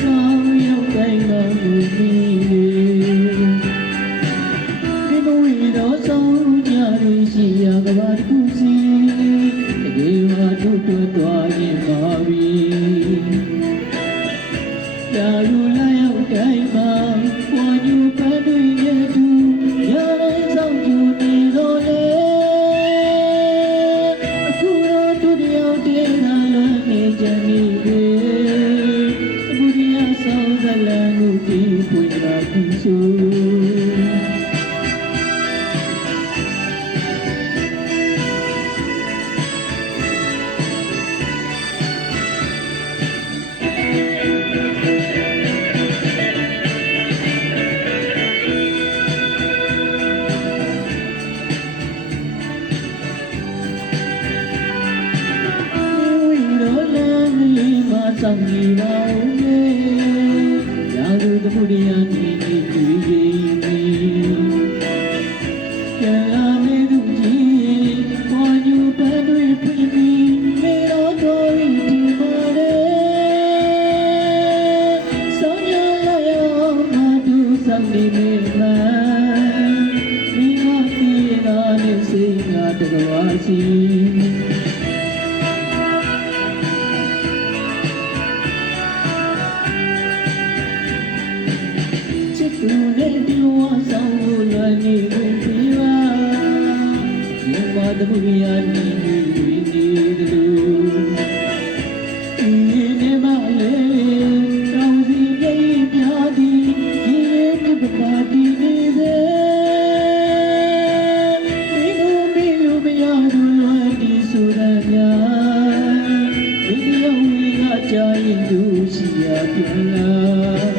ဆောင်ရောက်တိုင်းမှာမူပြီးဒီဘဝတော့ဆောင်ကြရရှိရကဘာတစ်ခုစီတကယ်မှတို့တွေ့သွားရင်ပါပြီရာလူလာရောက်တိုင်းမှာပေါ်ယူပန်းတွေရဲ့သူရတိုင်းဆောင်ကြနေတော့လေအခုတော့တို့တယောက်တည်းသာလွန်နေကြနေပြီအခုဒီအဆောင်ဇလန်ကိုဒီပွင့်လာပြီဆိုဆောင်နေပါဦးလေရာဇူတမှုတရားနေနေတွေ့ရင်ပြန်လာနေသူကြီးပေါ်ယူပန်းတွေပြင်းပြီးနေတော့တော်ရင်ဒီမှာလေဆောင်ရလာရောမတူဆောင်နေမိမှမိမတီလာနေစိတ်ငါတကဝါစီသူနဲ့ဒီဝါဆောင်လို့လွန်နေပြီပါမြတ်မာတမှုရနေနေတယ်လို့ဒီနေ့မှလေတောင်းစီပြေးပြားသည်ဒီနေ့ပြပါတီနေစေဒီလိုမျိုးမရဘူးလွန်ဒီဆိုရများဒီရောက်ဝေးကကြာရင်သူရှိရပြန်လာ